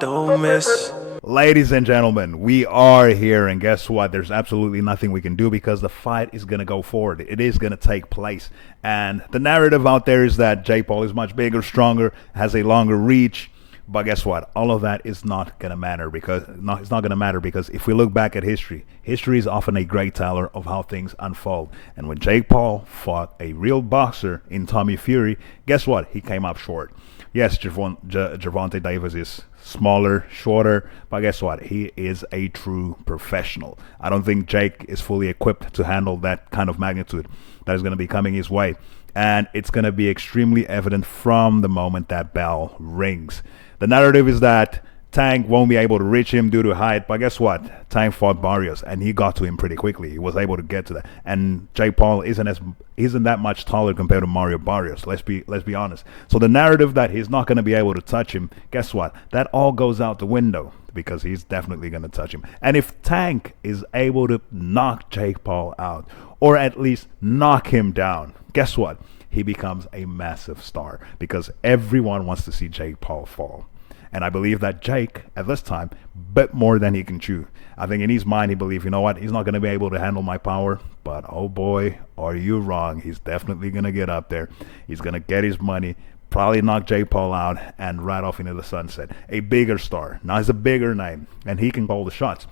Don't miss. Ladies and gentlemen, we are here, and guess what? There's absolutely nothing we can do because the fight is going to go forward. It is going to take place. And the narrative out there is that Jake Paul is much bigger, stronger, has a longer reach. But guess what? All of that is not going to matter because it's not going to matter because if we look back at history, history is often a great teller of how things unfold. And when Jake Paul fought a real boxer in Tommy Fury, guess what? He came up short. Yes, Gervonta Davis is smaller, shorter, but guess what? He is a true professional. I don't think Jake is fully equipped to handle that kind of magnitude that is going to be coming his way. And it's going to be extremely evident from the moment that bell rings. The narrative is that Tank won't be able to reach him due to height, but guess what? Tank fought Barrios, and he got to him pretty quickly. He was able to get to that, and Jake Paul isn't that much taller compared to Mario Barrios. Let's be honest. So the narrative that he's not going to be able to touch him, guess what? That all goes out the window because he's definitely going to touch him. And if Tank is able to knock Jake Paul out, or at least knock him down, guess what? He becomes a massive star because everyone wants to see Jake Paul fall. And I believe that Jake, at this time, bit more than he can chew. I think in his mind, he believes, you know what, he's not going to be able to handle my power. But, oh boy, are you wrong. He's definitely going to get up there. He's going to get his money, probably knock Jake Paul out, and ride off into the sunset. A bigger star. Now, he's a bigger name, and he can call the shots.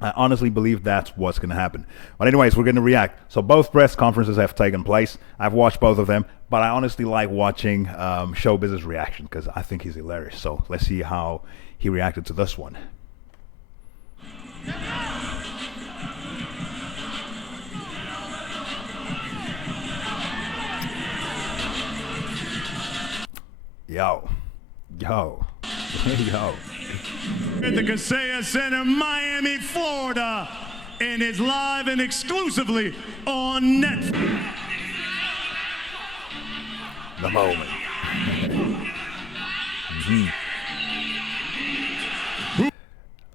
I honestly believe that's what's going to happen. But anyways, we're going to react. So both press conferences have taken place. I've watched both of them, but I honestly like watching Showbiz's reaction because I think he's hilarious. So let's see how he reacted to this one. Yo. Yo. At the Kaseya Center, Miami, Florida, and it's live and exclusively on Netflix. The moment.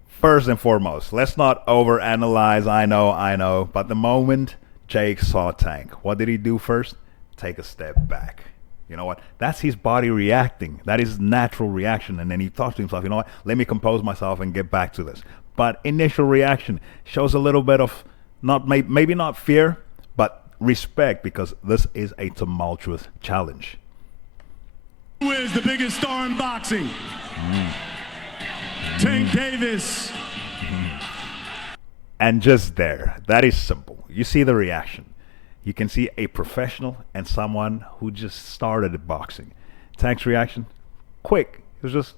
First and foremost, let's not overanalyze. I know. But the moment Jake saw Tank, what did he do first? Take a step back. You know what? That's his body reacting. That is natural reaction. And then he thought to himself, you know what? Let me compose myself and get back to this. But initial reaction shows a little bit of maybe not fear, but respect because this is a tumultuous challenge. Who is the biggest star in boxing? Tank Davis. And just there, that is simple. You see the reaction. You can see a professional and someone who just started boxing. Tank's reaction, quick. It was just,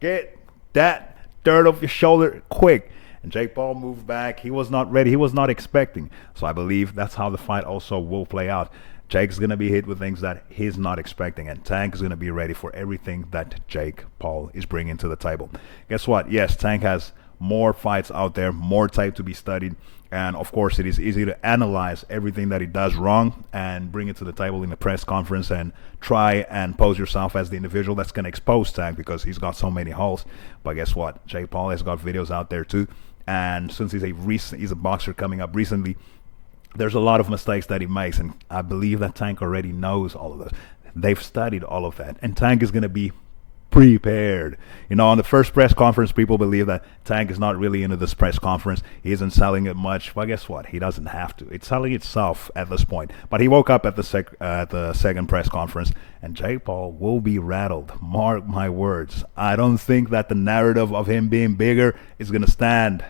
get that dirt off your shoulder, quick. And Jake Paul moved back. He was not ready. He was not expecting. So I believe that's how the fight also will play out. Jake's going to be hit with things that he's not expecting. And Tank is going to be ready for everything that Jake Paul is bringing to the table. Guess what? Yes, Tank has more fights out there, more tape to be studied. And of course, it is easy to analyze everything that he does wrong and bring it to the table in the press conference and try and pose yourself as the individual that's going to expose Tank because he's got so many holes. But guess what? Jake Paul has got videos out there too. And since he's a boxer coming up recently, there's a lot of mistakes that he makes. And I believe that Tank already knows all of this. They've studied all of that. And Tank is going to be prepared. You know, on the first press conference, people believe that Tank is not really into this press conference. He isn't selling it much. Well, guess what? He doesn't have to. It's selling itself at this point. But he woke up at the second press conference, and Jake Paul will be rattled. Mark my words. I don't think that the narrative of him being bigger is going to stand.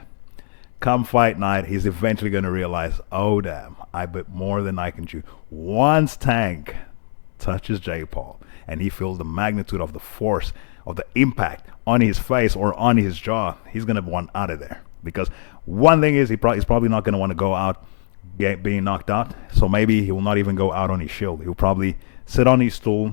Come fight night, he's eventually going to realize, oh, damn, I bit more than I can chew. Once Tank touches Jake Paul, and he feels the magnitude of the force of the impact on his face or on his jaw, he's going to want out of there. Because one thing is, he's probably not going to want to go out being knocked out. So maybe he will not even go out on his shield. He'll probably sit on his stool,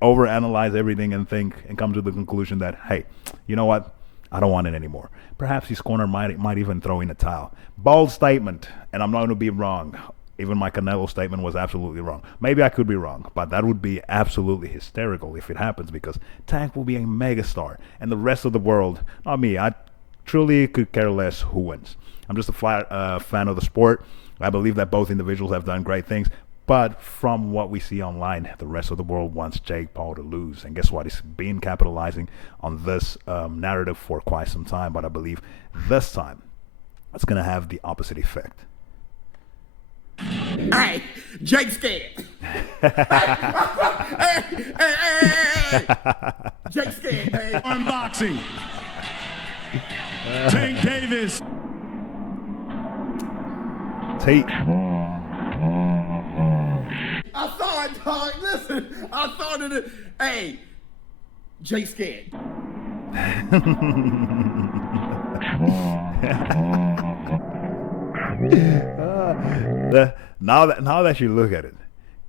overanalyze everything and think and come to the conclusion that, hey, you know what? I don't want it anymore. Perhaps his corner might even throw in a towel. Bold statement, and I'm not going to be wrong. Even my Canelo statement was absolutely wrong. Maybe I could be wrong, but that would be absolutely hysterical if it happens because Tank will be a megastar, and the rest of the world, not me, I truly could care less who wins. I'm just a fan of the sport. I believe that both individuals have done great things, But from what we see online, the rest of the world wants Jake Paul to lose. And guess what? He's been capitalizing on this narrative for quite some time. But I believe this time it's going to have the opposite effect. Hey, Jake's scared. hey. Jake's scared, man. Unboxing. Tank Davis. Tate. I saw it, dog. Listen, I saw it. Hey, Jake's scared. Now that you look at it,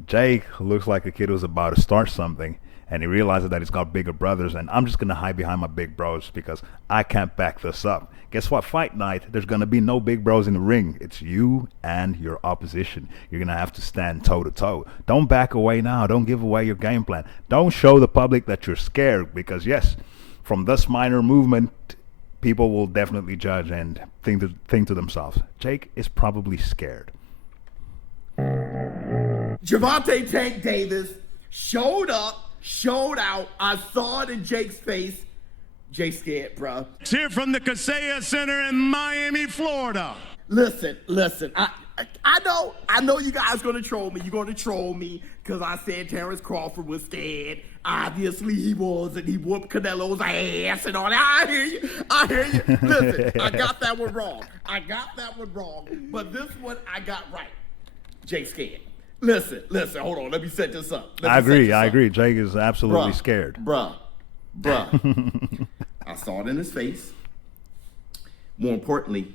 Jake looks like a kid who's about to start something, and he realizes that he's got bigger brothers, and I'm just gonna hide behind my big bros because I can't back this up. Guess what? Fight night, there's gonna be no big bros in the ring. It's you and your opposition. You're gonna have to stand toe to toe. Don't back away now. Don't give away your game plan. Don't show the public that you're scared, because yes, from this minor movement, people will definitely judge and think to themselves, Jake is probably scared. Gervonta Tank Davis showed up, showed out. I saw it in Jake's face. Jake's scared, bro. Here from the Kaseya Center in Miami, Florida. Listen. I know you guys gonna troll me. You're gonna troll me because I said Terrence Crawford was scared. Obviously he was, and he whooped Canelo's ass and all that. I hear you. Listen, I got that one wrong. But this one I got right. Jake's scared. Listen, hold on. Let me set this up. I agree. Jake is absolutely scared. Bruh. I saw it in his face. More importantly,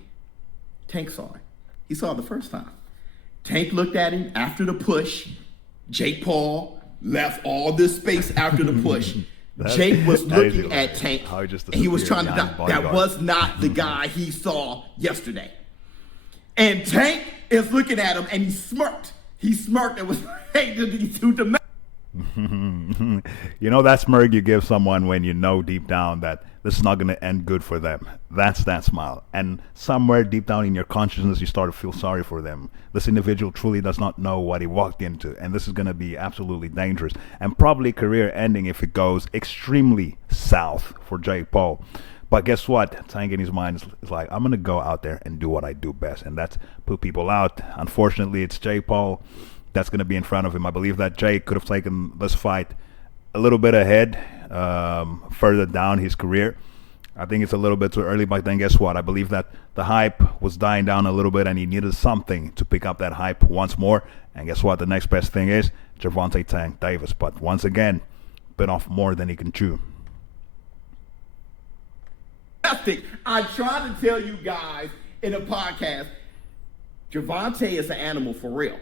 Tank saw it. He saw it the first time. Tank looked at him after the push. Jake Paul left all this space after the push. Jake was looking at Tank. He was trying to that was not the guy he saw yesterday. And Tank is looking at him, and he smirked. He smirked and was hey, to the You know that smirk you give someone when you know deep down that this is not going to end good for them. That's that smile. And somewhere deep down in your consciousness, you start to feel sorry for them. This individual truly does not know what he walked into, and this is going to be absolutely dangerous and probably career ending if it goes extremely south for Jake Paul. But guess what? Tank in his mind is like, I'm going to go out there and do what I do best, and that's put people out. Unfortunately, it's Jake Paul that's going to be in front of him. I believe that Jake could have taken this fight a little bit ahead, further down his career. I think it's a little bit too early, but then guess what? I believe that the hype was dying down a little bit, and he needed something to pick up that hype once more. And guess what? The next best thing is Gervonta Tank Davis. But once again, bit off more than he can chew. I tried to tell you guys in a podcast, Gervonta is an animal for real.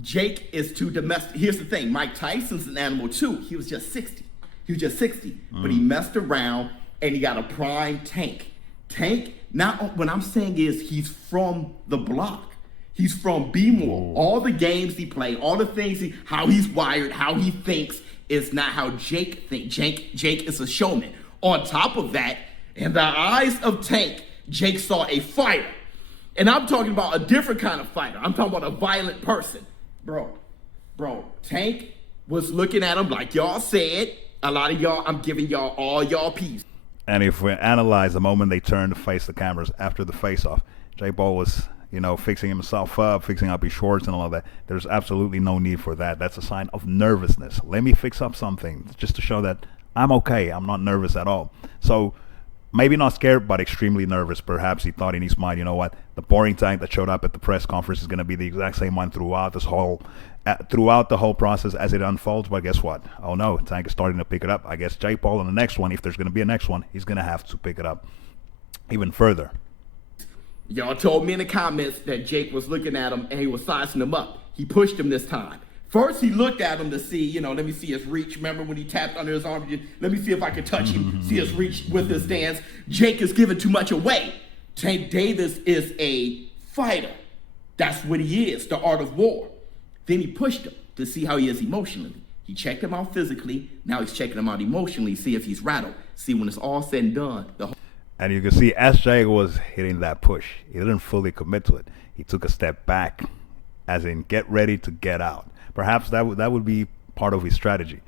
Jake is too domestic. Here's the thing, Mike Tyson's an animal too. He was just 60. But he messed around and he got a prime Tank. Tank, not what I'm saying is he's from the block. He's from B-More. All the games he played, all the things, how he's wired, how he thinks is not how Jake thinks. Jake is a showman. On top of that, in the eyes of Tank, Jake saw a fighter. And I'm talking about a different kind of fighter. I'm talking about a violent person. Bro, Tank was looking at him like y'all said. A lot of y'all, I'm giving y'all all y'all peace. And if we analyze the moment they turned to face the cameras after the face-off, Jake Paul was, fixing himself up, fixing up his shorts and all of that. There's absolutely no need for that. That's a sign of nervousness. Let me fix up something just to show that I'm okay. I'm not nervous at all. So maybe not scared, but extremely nervous. Perhaps he thought in his mind, you know what, the boring Tank that showed up at the press conference is going to be the exact same one throughout the whole process as it unfolds. But guess what? Oh no, Tank is starting to pick it up. I guess Jake Paul in the next one, if there's going to be a next one, he's going to have to pick it up even further. Y'all told me in the comments that Jake was looking at him and he was sizing him up. He pushed him this time. First, he looked at him to see, let me see his reach. Remember when he tapped under his arm? Let me see if I can touch him, see his reach with his stance. Jake is giving too much away. Tank Davis is a fighter. That's what he is, the art of war. Then he pushed him to see how he is emotionally. He checked him out physically. Now he's checking him out emotionally, see if he's rattled. See when it's all said and done. And you can see as Jake was hitting that push, he didn't fully commit to it. He took a step back, as in get ready to get out. Perhaps that would be part of his strategy.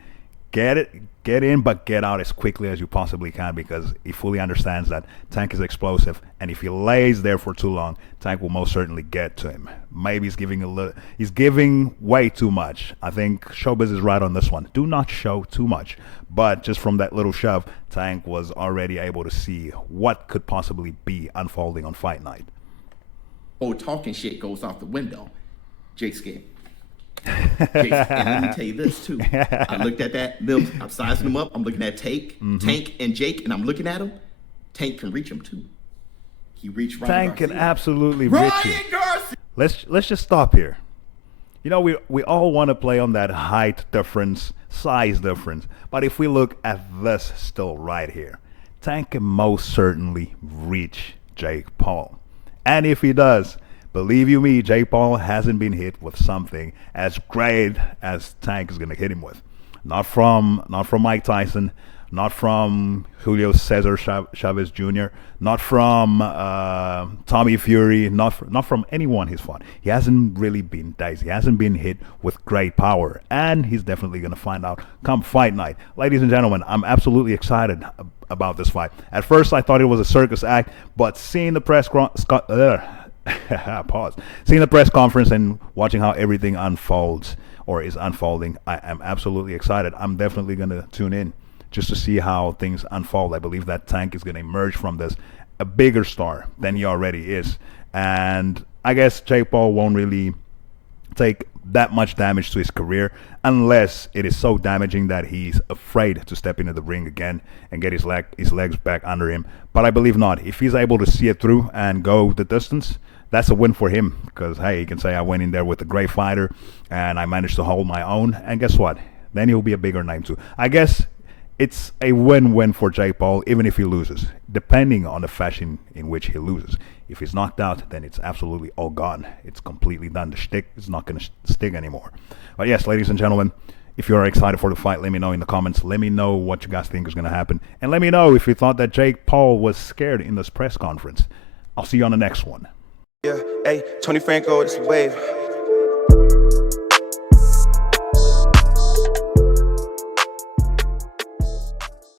Get in, but get out as quickly as you possibly can, because he fully understands that Tank is explosive, and if he lays there for too long, Tank will most certainly get to him. Maybe he's giving way too much. I think Showbiz is right on this one. Do not show too much. But just from that little shove, Tank was already able to see what could possibly be unfolding on fight night. Oh, talking shit goes out the window. Jake's scared. And let me tell you this too. I looked at that. I'm sizing them up. I'm looking at Tank and Jake, and I'm looking at him. Tank can reach him too. He reached Ryan Tank Garcia. can absolutely reach you. Ryan Garcia. Let's just stop here. You know, we all want to play on that height difference, size difference, but if we look at this still right here, Tank can most certainly reach Jake Paul, and if he does, believe you me, Jake Paul hasn't been hit with something as great as Tank is gonna hit him with. Not from Mike Tyson, not from Julio Cesar Chavez Jr., not from Tommy Fury, not from anyone he's fought. He hasn't really been diced. He hasn't been hit with great power, and he's definitely gonna find out come fight night. Ladies and gentlemen, I'm absolutely excited about this fight. At first, I thought it was a circus act, but seeing the seeing the press conference and watching how everything unfolds or is unfolding, I am absolutely excited. I'm definitely going to tune in just to see how things unfold. I believe that Tank is going to emerge from this a bigger star than he already is. And I guess Jake Paul won't really take that much damage to his career unless it is so damaging that he's afraid to step into the ring again and get his legs back under him. But I believe not. If he's able to see it through and go the distance, that's a win for him, because hey, he can say I went in there with a great fighter and I managed to hold my own, and guess what? Then he'll be a bigger name too. I guess it's a win-win for Jake Paul, even if he loses, depending on the fashion in which he loses. If he's knocked out, then it's absolutely all gone. It's completely done. The shtick is not going to stick anymore. But yes, ladies and gentlemen, if you're excited for the fight, let me know in the comments. Let me know what you guys think is going to happen. And let me know if you thought that Jake Paul was scared in this press conference. I'll see you on the next one. Yeah, hey, Tony Franco, this wave.